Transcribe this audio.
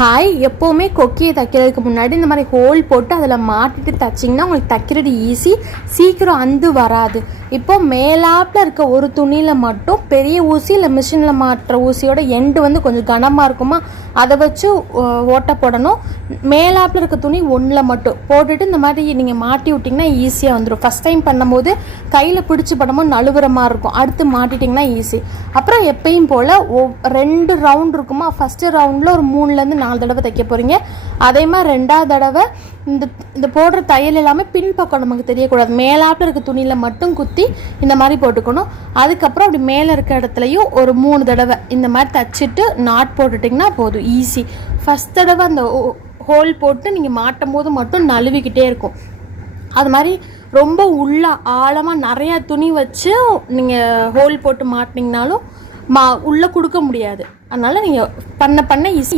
Hi, எப்போவுமே கொக்கியை தைக்கிறதுக்கு முன்னாடி இந்த மாதிரி ஹோல் போட்டு அதில் மாட்டிட்டு தைச்சிங்கன்னா உங்களுக்கு தைக்கிறது ஈஸி, சீக்கிரம் அந்து வராது. இப்போ மேலாப்பில் இருக்க ஒரு துணியில் மட்டும் பெரிய ஊசி இல்லை மிஷினில் மாட்டுற ஊசியோட எண்டு வந்து கொஞ்சம் கனமாக இருக்குமா, அதை வச்சு ஓட்டை போடணும். மேலாப்பில் இருக்க துணி ஒன்றில் மட்டும் போட்டுட்டு இந்த மாதிரி நீங்கள் மாட்டி விட்டிங்கன்னா ஈஸியாக வந்துடும். ஃபஸ்ட் டைம் பண்ணும்போது கையில் பிடிச்சி படமும் நழுவுற மாதிரி இருக்கும், அடுத்து மாட்டிட்டிங்கன்னா ஈஸி. அப்புறம் எப்பயும் போல் 2 ரவுண்ட் இருக்குமா, ஃபஸ்ட்டு ரவுண்டில் ஒரு 3லேருந்து 4 தடவை தைக்க போகிறீங்க. அதே மாதிரி 2வது தடவை இந்த போடுற தையல் எல்லாமே பின்பக்கம் நமக்கு தெரியக்கூடாது, மேலாப்பில் இருக்க துணியில் மட்டும் குத்தி இந்த மாதிரி போட்டுக்கணும். அதுக்கப்புறம் அப்படி மேலே இருக்க இடத்துலையும் ஒரு 3 தடவை இந்த மாதிரி தைச்சிட்டு நாட் போட்டுட்டிங்கன்னா போதும், ஈஸி. ஃபஸ்ட் தடவை அந்த ஹோல் போட்டு நீங்கள் மாட்டும் போது மட்டும் நழுவிக்கிட்டே இருக்கும். அது மாதிரி ரொம்ப உள்ள ஆழமாக நிறையா துணி வச்சு நீங்கள் ஹோல் போட்டு மாட்டினீங்கனாலும் உள்ளே கொடுக்க முடியாது. அதனால் நீங்கள் பண்ண ஈஸி.